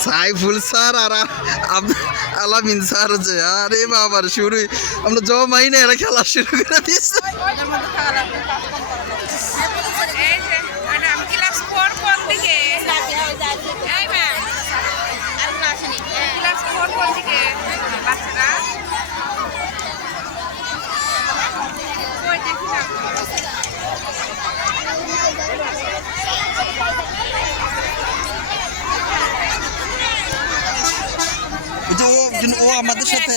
Saiful sir আর আলামিন sir যে, আরে বাবার শুরু আমরা জমাই না এরা খেলা শুরু করে দিয়েছে এই যে ম্যাডাম ক্লাস ফোর কোন দিকে এই ম্যাম ক্লাস ফোর কোন দিকে বাচ্চারা ওই দেখি না ওই যে ও ও আমাদের সাথে।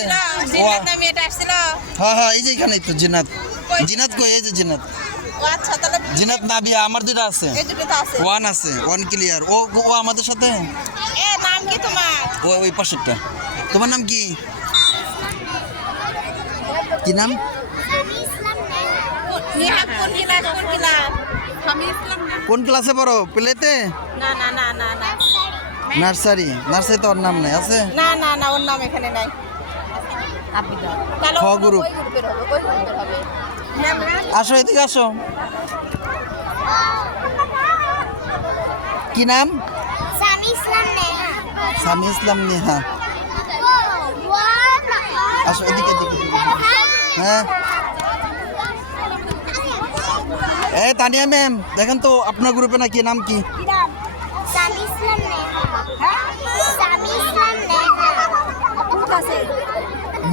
হ্যাঁ হ্যাঁ এই যে এখানেই তো জিনাত জিনাত কই? এই যে জিনাত আচ্ছা জিনাত নাবিয়া আমার দুটো আছে। ওয়ান আছে ওয়ান ক্লিয়ার। ও ও আমাদের সাথে? এ নাম কি তোমার? ও ওই পাশেরটা। তোমার নাম কি? কি নাম। কোন ক্লাসে পড়ো? প্লেতে? না না না না না। নার্সারি। নার্সারি তো ওর নাম নাই আছে? না না না ওর নাম এখানে নাই। খ গ্রুপ। হবে আসো এদিকে আসো। কি নাম? স্বামী ইসলাম নেহা। স্বামী ইসলাম নেহা। আসো এদিকে এদিকে এদিকে। হ্যাঁ। এই তানিয়া ম্যাম দেখেন তো আপনার গ্রুপে না কি নাম কি?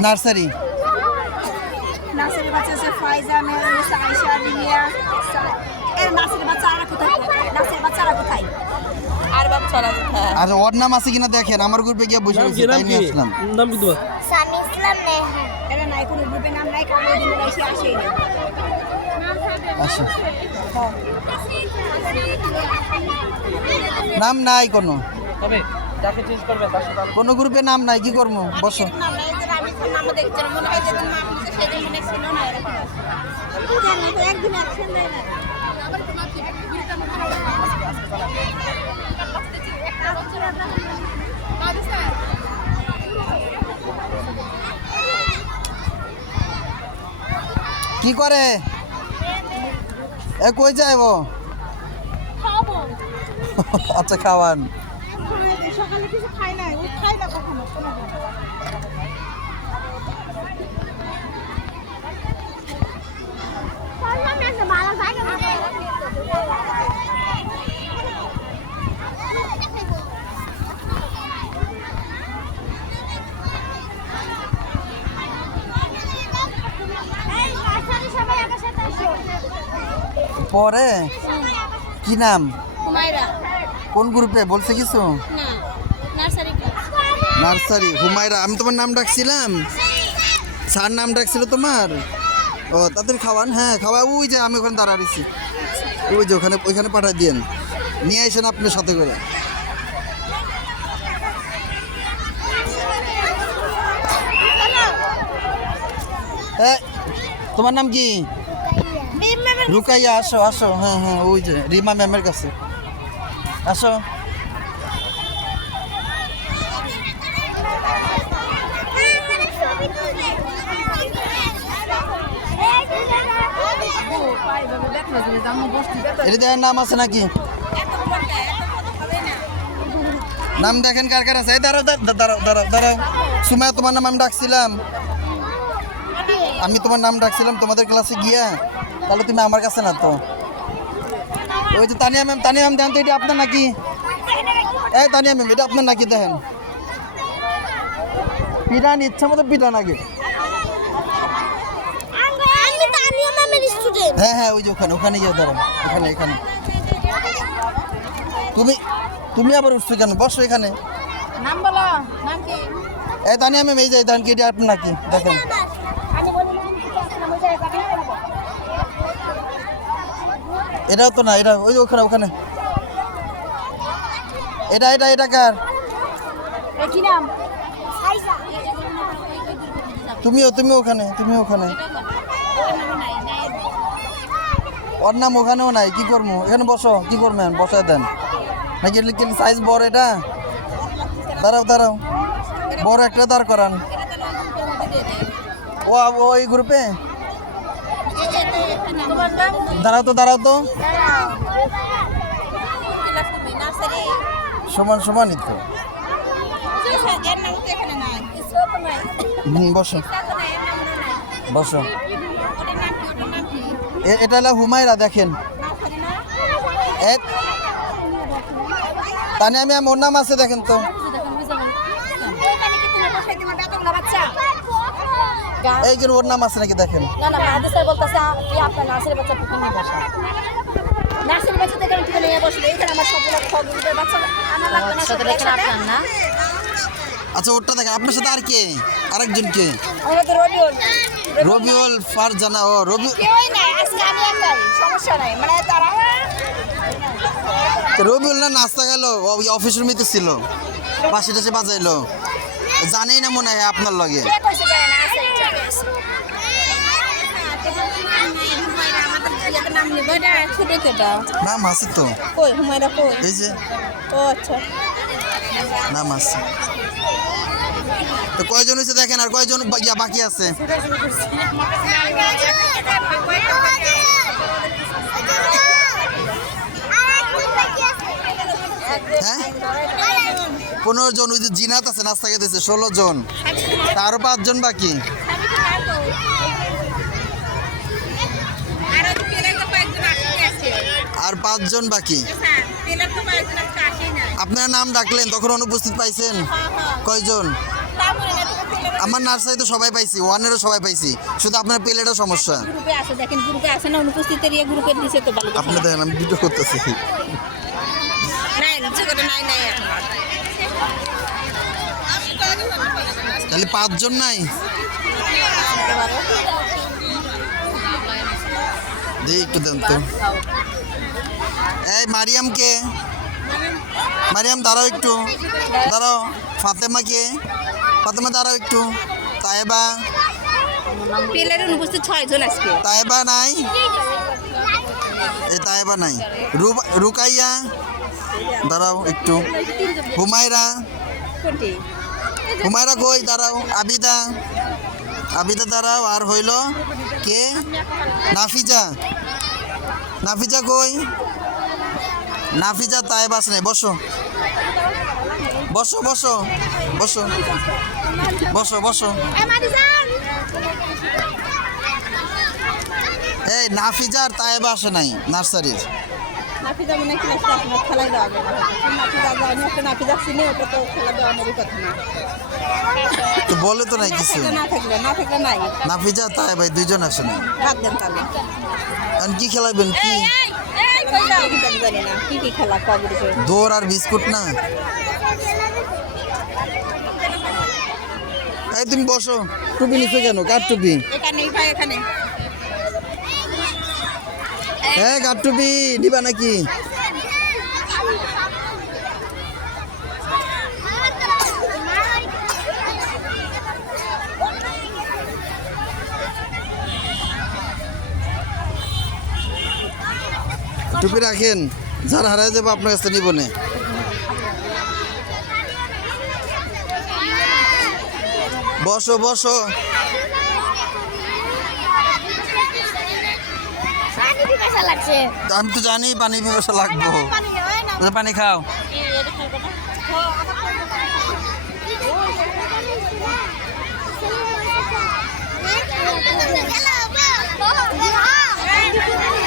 নার্সারি। নাসের বাচ্চা আছে ফাইজা মেহরুনিসা আয়েশা রিমিয়া এর কোথায়? নাসের বাচ্চারা কোথায়? আর বাচ্চারা কোথায়? আর ওর নাম আছে কিনা দেখেন আমার গ্রুপে গিয়ে বসে নাম নাম তাই নিয়ে আসলাম। নাম কি তোমার? স্বামী ইসলাম নেহা। এরা নাই কোনো গ্রুপে নাম নাই কারণ ওই দিন এসে আসেই না আসো নাম নাই কোনো। তবে যাকে চেঞ্জ করবে? তার সাথে আমি- কোনো গ্রুপে নাম নাই কি করব? বসো। কোন মনে হয় মনে কি করে? এ কই যাইব? আচ্ছা খাওয়ান সকালে কিছু খাই না ও খাই না কখনো কোনোদিন। সবাই আমার সাথে আসো পরে কি নাম? কোন গ্রুপে? বলছে কিছু? নার্সারি হুমায়রা আমি তোমার নাম ডাকছিলাম? স্যার নাম ডাকছিল তোমার? ও তাদের খাওয়ান? হ্যাঁ খাওয়া ওই যে আমি ওখানে দাঁড়াইছি ওই যে ওখানে ওইখানে পাঠাই দিয়েন। নিয়ে আসেন আপনার সাথে করে। তোমার নাম কি? রুকাইয়া আসো আসো হ্যাঁ হ্যাঁ ওই যে রিমা ম্যামের কাছে। আসো। এটা নাম আছে নাকি? নাম দেখেন কার কার আছে। দাঁড়াও দাঁড়াও দাঁড়াও দাঁড়াও সুমায়া তোমার নাম আমি ডাকছিলাম। আমি তোমার নাম ডাকছিলাম তোমাদের ক্লাসে গিয়া। তাহলে তুমি আমার কাছে না তো ওই যে তানিয়া ম্যাম তানিয়া ম্যাম দেখেন তো এটা আপনার নাকি? এই তানিয়া ম্যাম এটা আপনার নাকি দেখেন। পিটান ইচ্ছা মতো পিটান আগে। হ্যাঁ হ্যাঁ ওই যে ওখানে ওখানে গিয়ে দাঁড়ান এখানে এখানে। তুমি তুমি আবার উঠছো কেন? বসো এখানে। নাম বলো নাম কি? এই তানিয়া ম্যাম এই যে ধান কি এটা আপনার নাকি দেখেন আমি বলি আমি যাই যাবে এটাও তো না এটা ওই যে ওখানে ওখানে। এটা এটা এটা কার? তুমিও তুমি ওখানে তুমি ওখানে। ওর নাম ওখানেও নাই কি করব এখানে বসো কি করবেন বসায় দেন। নাকি সাইজ বড় এটা? দাঁড়াও দাঁড়াও। বড় একটা দাঁড় করান। ও ও এই গ্রুপে দাঁড়াও তো দাঁড়াও তো। সমান সমানই তো বসো। বসো। এটা হলো হুমায়রা, দেখেন। এ তানি আমি ওর নাম আছে, দেখেন তো। বাচ্চা। এই যে ওর নাম আছে নাকি দেখেন। না না মাহাদি স্যার বলতেছে কি আপনার নার্সারি বাচ্চা পিছনে নিয়ে বসা? নার্সারি বাচ্চা থেকে পিছনে নিয়ে বসবে? এখানে আমার সবগুলো খবরের বাচ্চা আনা লাগবে না সব একসাথে না? আচ্ছা ওরটা দেখেন আপনার সাথে আর কে? আরেকজন কে? রবিউল। রবিউল ফারজানা ও রবি কেউই নাই আজকে আমি একাই সমস্যা নাই। মানে তারা রবিউল না নাস্তা গেল? অফিস রুমিতে ছিল। পাশে টাশে বাজাইলো। জানেই না মনে হয় আপনার লগে। নাম আছে তো? কই হুমায়রা কই এই যে। ও আচ্ছা নাম আছে। তো কয়জন হয়েছে দেখেন, আর কয়জন ইয়া বাকি আছে? হ্যাঁ? পনেরো জন, ওই যে জিনাত আছে, নাস্তা খেতেছে ষোলো জন। আরও পাঁচজন বাকি আরও পেলের তো কয়েকজন আটকে আছে আর পাঁচজন বাকি? হ্যাঁ আপনারা নাম ডাকলেন তখন অনুপস্থিত পাইছেন? কয়জন? আমার নার্সারি তো সবাই পাইছি ওয়ানেরও সবাই পাইছি। শুধু আপনার পেলেরও সমস্যা। অনুপস্থিতের ইয়ে আপনি দেখেন আমি ভিডিও করতেছি। তাহলে পাঁচজন নাই? দেখি একটু দেন তো। এই মারিয়াম কে মারিয়াম দাঁড়াও একটু। দাঁড়াও ফাতেমা কে ফাতেমা দাঁড়াও একটু। তাইবা পেলের অনুপস্থিত ছয়জন আজকে। তাইবা নাই? এই তাইবা নাই। রুকাইয়া দাঁড়াও একটু। হুমায়রা। হুমায়রা কই? দাঁড়াও আবিদা। আবিদা দাঁড়াও আর হইল কে? নাফিজা। নাফিজা কই? নাফিজা তাই বাস নেই বসো। বসো বসো বসো। বসো বসো। এই নাফিজার আর তাইবা আসে নাই নার্সারির। নাফিজা মনে ক্লাস আপনার দেওয়া নাফিজা যায়নি একটা নাফিজা চিনি ওটা তো খেলা দেওয়া কথা না। তো বলে তো নাই কিছু। না থাকলে না থাকলে নাই। নাফিজা তাই ভাই দুইজন আসে নাই। বাদ দেন তাহলে। আর কি খেলাবেন কি? দৌড় আর বিস্কুট না? এই তুমি বসো। টুপি নিচে কেন? কার টুপি? হ্যাঁ কার টুপি? নিবা নাকি? টুপি রাখেন যার হারায় যাব আপনার কাছে নিব নে বসো। বসো আমি তো জানি পানি পিপাসা লাগবো। পানি ওই খাও। এ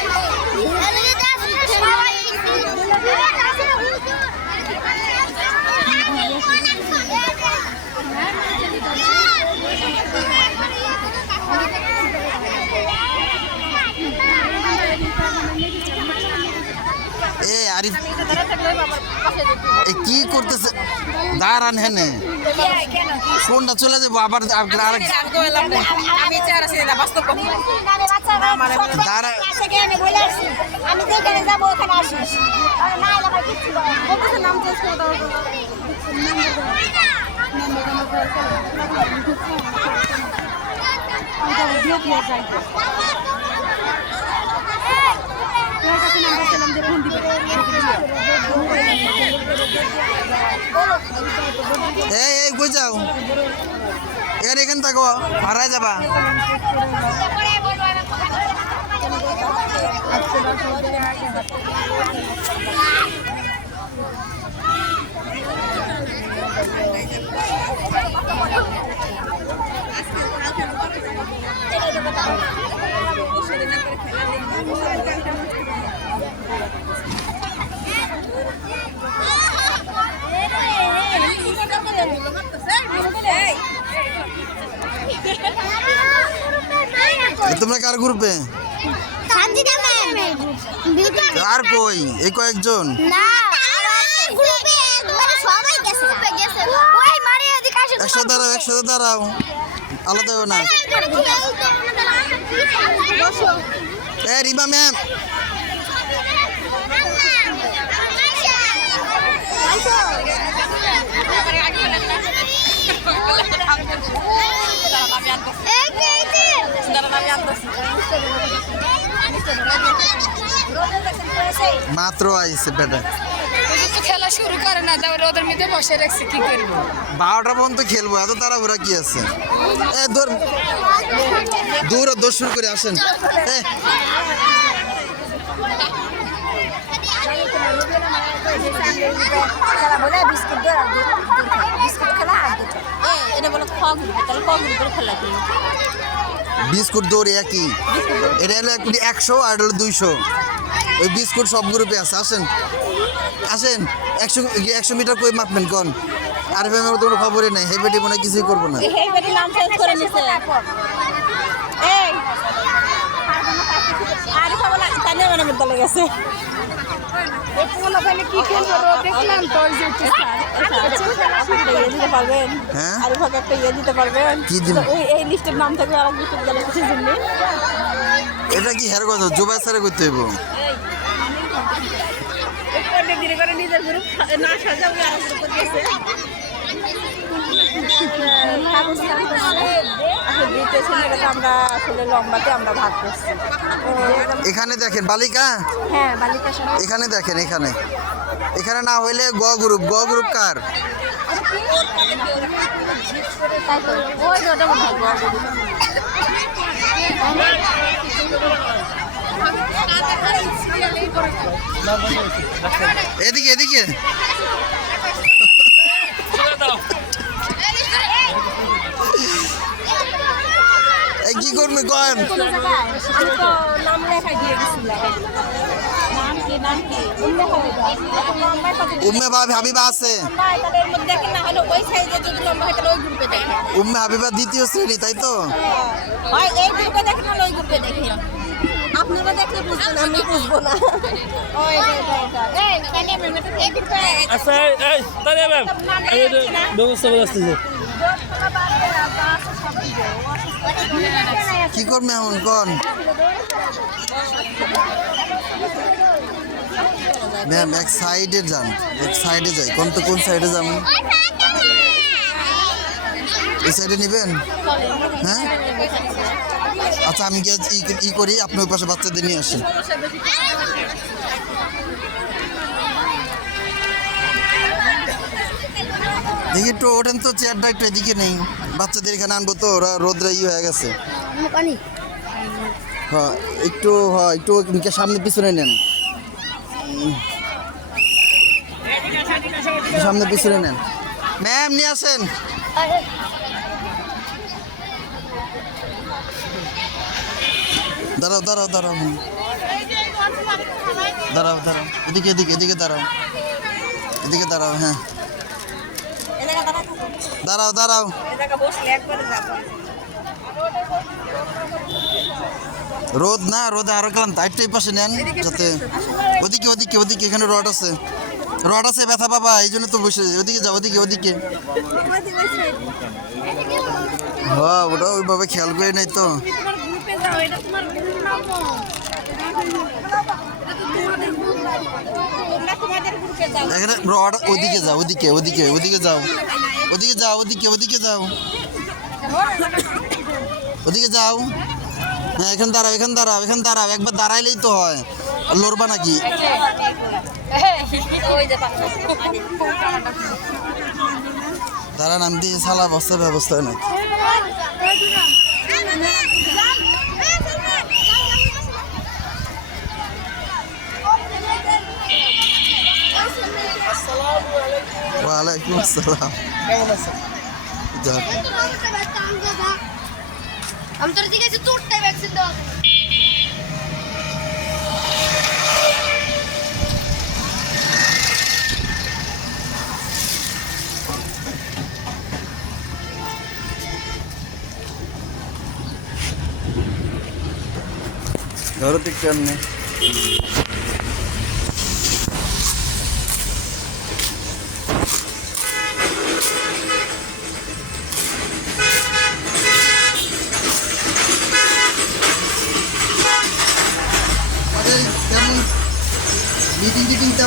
আরিফ কি করতেছে? দাঁড়ান হেনে ফোনটা চলে যাব আবার আর- দাঁড়া আমি যেখানে যাব ওখানে আসিস আর না এলে আমার কিচ্ছু বলে না। বলতেছে নাম চেঞ্জ করে দাও এই এই, কই যাও এখানে এখানে থাকো যাবা তোমরা কার গ্রুপে সঞ্জিতা ম্যাম আর কই? এই কয়েকজন? না গ্রুপে একবারে সবাই গেছে। গ্রুপে গেছে। ওই মারি এদিকে আসো একসাথে দাঁড়াও একসাথে দাঁড়াও। আলাদা না। এ রিমা ম্যাম। মাত্র আইছে বেটা। খেলা শুরু করে না তারপরে ওদের মধ্যে বসে রাখছে কি করব? বারোটা পর্যন্ত খেলব এত তাড়াহুড়া কি আছে? এ দূর দূর শুরু করে আসেন। বিস্কুট দৌড় একই। এটা হলো একটি একশো আর হলো দুইশো। ওই বিস্কুট সব গ্রুপে আছে আসেন। আসেন একশো একশো মিটার কই মাপবেন কোন? আর ফেমের কোনো খবরই নাই হেবেটি মনে কিছুই করব না। হ্যাঁ? কি দিব? এই লিস্টের নাম থাকবে আর এটা কি হের কথা? জোবাই সারে করতে হইব। এখানে দেখেন, বালিকা? এখানে দেখেন, এখানে। এখানে না হইলে গ গ্রুপ গ গ্রুপ কার? ওই যে ওটা মনে হয় গোয়া গরু। এদিকে এদিকে। কি করবি কন নাম লেখা দিয়ে গেছিলাম উম্মে হাবিবা আছে। উম্মে হাবিবা দ্বিতীয় শ্রেণি তাই তো? আপনারা দেখলে বুঝবেন আমি বুঝব না আচ্ছা এই এই তাহলে ম্যাম ব্যবস্থা করে আসতেছে। কি করবে এখন? কন? ম্যাম এক সাইডে যান এক সাইডে যাই। কোন তো কোন সাইডে যান? এই সাইডে নেবেন? হ্যাঁ? আচ্ছা আমি গিয়ে ই- করি আপনার পাশে বাচ্চাদের নিয়ে আসি দেখি একটু ওঠেন তো চেয়ারটা একটু এদিকে নেই। বাচ্চাদের এখানে আনব তো ওরা রোদ্রে ই হয়ে গেছে। হ্যাঁ একটু হ্যাঁ একটু সামনে পিছনে নেন। সামনে পিছনে নেন। ম্যাম, নিয়ে আসেন। দাঁড়াও দাঁড়াও দাঁড়াও। দাঁড়াও দাঁড়াও। এদিকে এদিকে এদিকে দাঁড়াও। এদিকে দাঁড়াও হ্যাঁ। দাঁড়াও দাঁড়াও। রোদ না, রোদে আরও ক্লান্ত এই পাশে নেন, যাতে ওদিকে ওদিকে ওদিকে এখানে রড আছে। রড আছে, ব্যথা পাবা, এই জন্য তো বসে ওদিকে যাও, ওদিকে ওদিকে। হ্যাঁ ওটা ওইভাবে খেয়াল করে নাই তো। এখানে রড, ওদিকে যাও, ওদিকে ওদিকে ওদিকে যাও। ওদিকে যাও, ওদিকে ওদিকে যাও। ওদিকে যাও। হ্যাঁ এখানে দাঁড়াও এখানে দাঁড়াও এখানে দাঁড়াও, একবার দাঁড়াইলেই তো হয়। লড়বা নাকি? দাঁড়ান, আমি দিয়ে সালা বস্তার ব্যবস্থা হয় না ওয়ালাইকুম আসসালাম। কেমন আছেন যাক। আমি তোর দিকে তোরটাই ভ্যাকসিন দেওয়া ধরো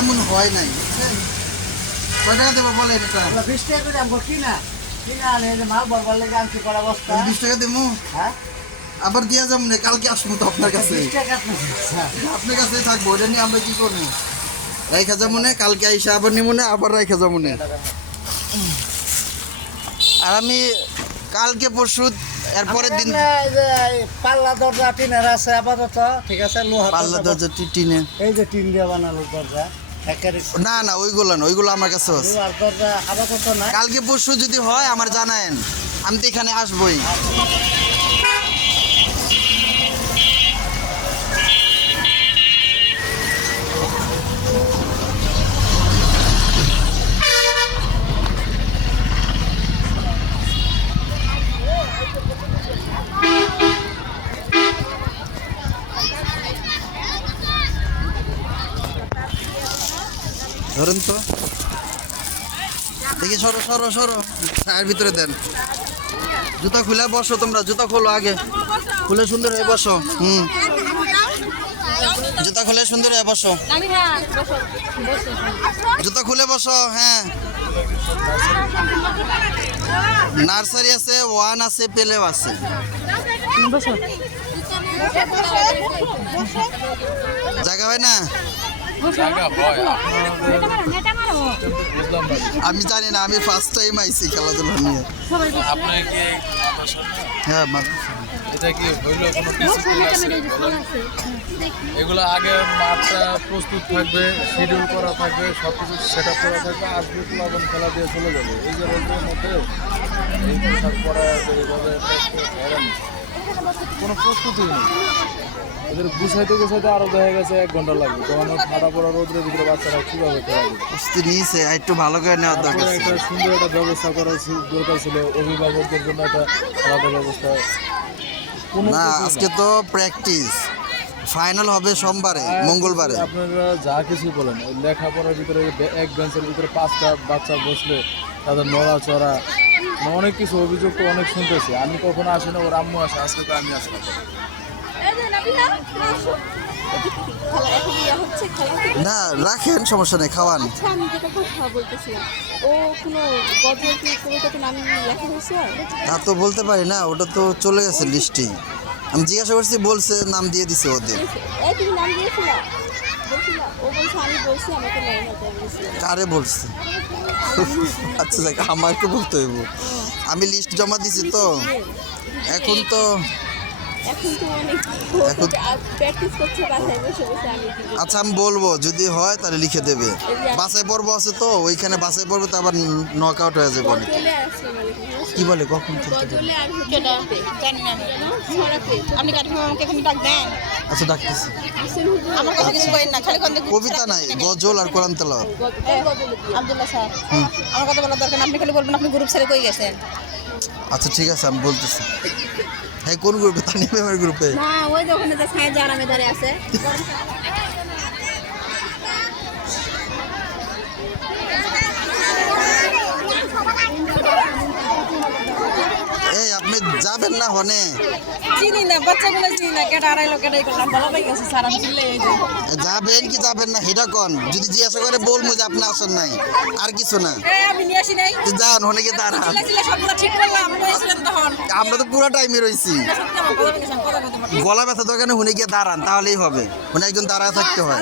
তেমন হয় নাই বুঝছেন? কয় টাকা দেবো বলেন এটা? বিশ টাকা করে আমগো কিনা কিনা আনে? মাল বরবার লেগে আনছি বিশ টাকা দেবো? হ্যাঁ? আবার দিয়া যাব না কালকে আসব তো আপনার কাছে। আপনার আচ্ছা। কাছে থাকব এটা নিয়ে আমরা কি করব? রাইখা যাব না কালকে আইসা আবার নিবো না আবার রাইখা যাব না। আর আমি কালকে পরশু এরপরের দিন পাল্লা দরজা টিনের আছে আপাতত ঠিক আছে? লোহা পাল্লা দরজা। দরজা টিনে এই যে টিন দিয়ে বানালো দরজা। না না ওইগুলো না ওইগুলো আমার কাছে আছে। কালকে পরশু যদি হয় আমার জানায়েন। আমি তো এখানে আসবোই। ধরুন তো। দেখি সরো সরো সরো। ছায়ের ভিতরে দেন। জুতা খুলে বসো তোমরা জুতা খোলো আগে। খুলে সুন্দর হয়ে বসো হুম। জুতা খুলে সুন্দর হয়ে বসো। জুতা খুলে বসো হ্যাঁ। নার্সারি আছে ওয়ান আছে পেলেও আছে। জায়গা হয় না? আমি জানি না আমি ফার্স্ট টাইম আইছি খেলাধুলা নিয়ে। হ্যাঁ এটা কি হইল কোনো আছে? এগুলো আগে মাঠটা প্রস্তুত থাকবে শিডিউল করা থাকবে সব কিছু সেট আপ করা থাকবে আসবে প্লাবন খেলা দিয়ে চলে যাবে। এই যে রোদের মধ্যে এই পোশাক পরা এইভাবে একটা একটু হয়রানি। কোনো প্রস্তুতি নেই। এদের গুছাইতে গুছাইতে আরও দেখা গেছে এক ঘণ্টা লাগবে। তখন ঠাডা পড়া রোদের ভিতরে বাচ্চারা কীভাবে খেলাবে নিয়েছে একটু ভালো করে নেওয়ার দরকার একটা সুন্দর একটা ব্যবস্থা করা দরকার ছিল অভিভাবকদের জন্য একটা আলাদা ব্যবস্থা। না আজকে তো প্র্যাকটিস ফাইনাল হবে সোমবারে মঙ্গলবারে। আপনারা যা কিছু বলেন লেখাপড়ার ভিতরে এক বেঞ্চের ভিতরে পাঁচটা বাচ্চা বসলে তাদের নড়াচড়া অনেক কিছু অভিযোগ তো অনেক শুনতেছি। আমি কখনো আসি না ওর আম্মু আসে আজকে তো আমি আসলাম না রাখেন সমস্যা নেই খাওয়ান। আচ্ছা আমি যেটা কথা বলতেছিলাম ও কোনো গজল কি কবিতাতে নাম লেখা হয়েছে তা তো বলতে পারি না ওটা তো চলে গেছে লিস্টিং। আমি জিজ্ঞাসা করছি বলছে নাম দিয়ে দিছে ওদের। নাম দিয়েছিলা? কারে বলছে? আচ্ছা দেখ আমাকে বলতে হইব। আমি লিস্ট জমা দিছি তো। এখন তো এখন তো অনেক প্র্যাকটিস করছে বাসায় বসে বসে আমি আচ্ছা আমি বলব যদি হয় তাহলে লিখে দেবে। বাসায় পর্ব আছে তো ওইখানে বাসায় পর্ব তো আবার নক আউট হয়ে যাবে অনেক। কি বলে কখন আপনি কাঠি আমাকে এখন ডাক দেন। আচ্ছা ডাকতেছি। আসেন হুজুর। আমার কথা কিছু না খালি কোন কবিতা নাই গজল আর কোরআন তেলাওয়াত। আব্দুল্লাহ স্যার আমার কথা বলার দরকার না, আপনি খালি বলবেন আপনি গ্রুপ ছেড়ে কই গেছেন? আচ্ছা ঠিক আছে আমি বলতেছি। হ্যাঁ কোন গ্রুপে তানিয়া ম্যামের গ্রুপে না ওই ওখানে যে ছায়া আরামে দাঁড়িয়ে আছে এই আপনি যাবেন না হনে? চিনি না বাচ্চাগুলো চিনি না কেটা আড়াইলো কেটাই করলাম ভালো পাই গেছে যাবেন কি যাবেন না সেটা কন? যদি জিজ্ঞাসা করে বলব যে আপনি আসেন নাই আর কিছু না। আমি নিয়ে আসি নাই। যান হনে গিয়ে দাঁড়ান। আমরা তো পুরো টাইমে রয়েছি গলা ব্যথা দোকানে হুনে গিয়ে দাঁড়ান তাহলেই হবে। হুনে একজন দাঁড়ায় থাকতে হয়।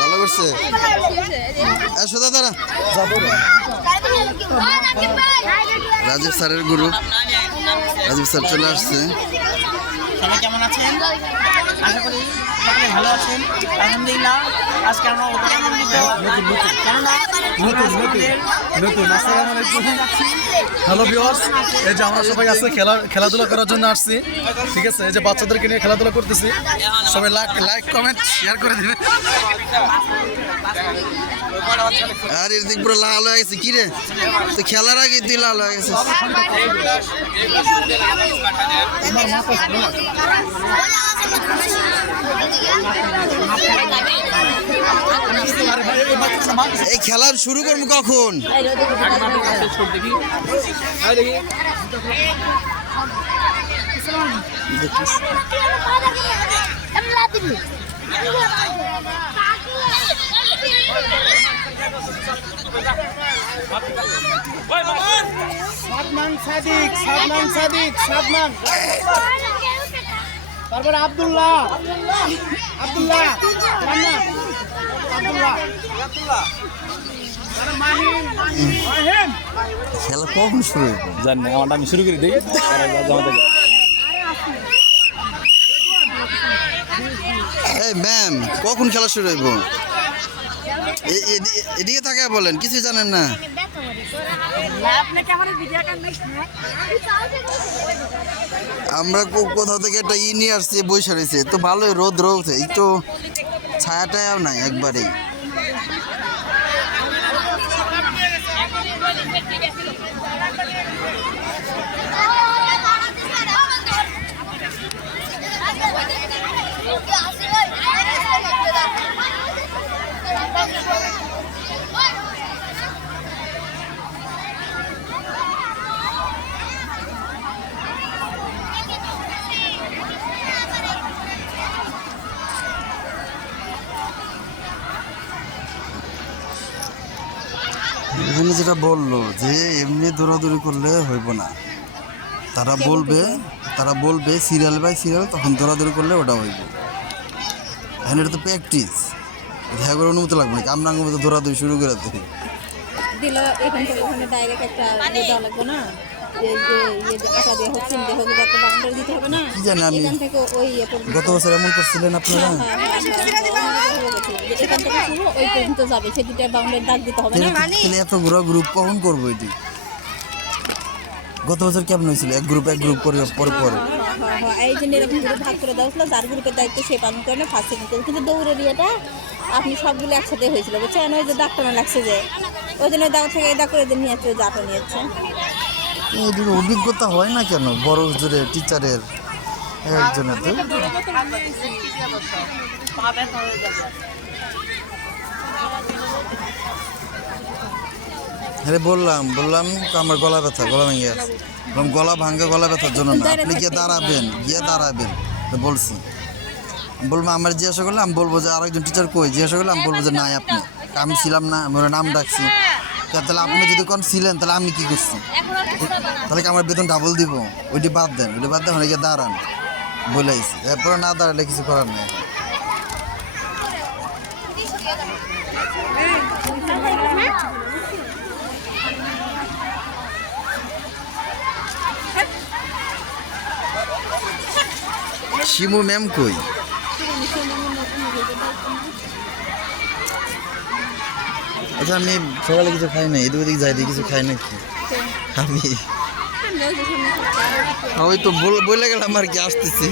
ভালো করছে? এসো দাদারা। রাজীব স্যারের গ্রুপ রাজীব স্যার চলে আসছে। কেমন আছেন? আশা করি সকলে ভালো আছেন। আলহামদুলিল্লাহ আজকে আমরা অতি আনন্দিত কেননা হ্যালো ভিউয়ার্স এই যে আমরা সবাই আছে খেলা খেলাধুলা করার জন্য আসছি। ঠিক আছে এই যে বাচ্চাদেরকে নিয়ে খেলাধুলা করতেছি। সবাই লাইক লাইক কমেন্ট শেয়ার করে দিবে। আর এর দিক পুরো লাল হয়ে গেছে কি রে? তো খেলার আগে তুই লাল হয়ে গেছে এই খেলা শুরু করব কখন। সাদমান সাদিক সাদমান সাদিক সাদমান তারপরে আব্দুল্লাহ। আব্দুল্লাহ আব্দুল্লাহ। খেলা কখন শুরু জানি আমি শুরু করে দিই। এই ম্যাম কখন খেলা শুরু হইব? এদিকে তাকে বলেন কিছু জানেন না। আমরা কোথাও থেকে একটা ই নিয়ে আসছি বসে রয়েছে। তো ভালোই রোদ রোদ এই তো ছায়াটাও নাই একবারেই। এখানে যেটা বলল যে এমনি দৌড়াদৌড়ি করলে হইব না। তারা বলবে তারা বলবে সিরিয়াল বাই সিরিয়াল তখন দৌড়াদৌড়ি করলে ওটা হইব। এখন এটা তো প্র্যাকটিস দেখা করে অনুমতি লাগবে না আমরা মতো দৌড়াদৌড়ি শুরু করে দিই দিল এখান থেকে ওখানে ডাইরেক্ট একটা ইয়ে দেওয়া লাগবে না ইয়ে ইয়ে গত বছর এমন করছিলেন আপনারা হ্যাঁ, হ্যাঁ, হ্যাঁ, এত গ্রুপ গ্রুপ কখন করব এটি গত বছর কেমন হয়েছিল এক গ্রুপ এক গ্রুপ করে পরে পরে হ্যাঁ, হ্যাঁ, হ্যাঁ, এই জন্য এরকম গ্রুপ ভাগ করে দেওয়া হয়েছিল যার গ্রুপের দায়িত্ব সে পালন করে না ফার্স্ট সেকেন্ড কিন্তু দৌড়ের ইয়েটা আপনি সবগুলো একসাথে হয়েছিল, বুঝছেন? ওই যে ডাক্তার লাগছে যে, ওই জন্য দাও থেকে এটা করে দিয়ে নিয়ে ওই যে নিয়েছে এটির অভিজ্ঞতা হয় না কেন? বড় জোরে টিচারের একজনের তো? আরে বললাম বললাম আমার গলা ব্যথা, গলা ভেঙে গেছে। বললাম, গলা ভাঙ্গা গলা ব্যথার জন্য না। আপনি গিয়ে দাঁড়াবেন গিয়ে দাঁড়াবেন বলছি। বলব, আমার জিজ্ঞাসা করলে আমি বলব যে আরেকজন টিচার কই? জিজ্ঞাসা করলে আমি বলব যে নাই আপনি আমি ছিলাম না আমি ওর নাম ডাকছি। তাহলে আপনি যদি কোন ছিলেন, তাহলে আমি কি করছি? তাহলে কি আমার বেতন ডাবল দিব? ওইটি বাদ দেন, ওইটি বাদ দেন গিয়ে দাঁড়ান, বলে আইছি। এরপরে না দাঁড়ালে কিছু করার নেই। শিমু ম্যাম কই? আচ্ছা আমি সকালে কিছু খাই না এদিক ওদিক যাই কিছু খাই নাকি? আমি ওই তো বল- গেলাম আর কি, আসতেছি।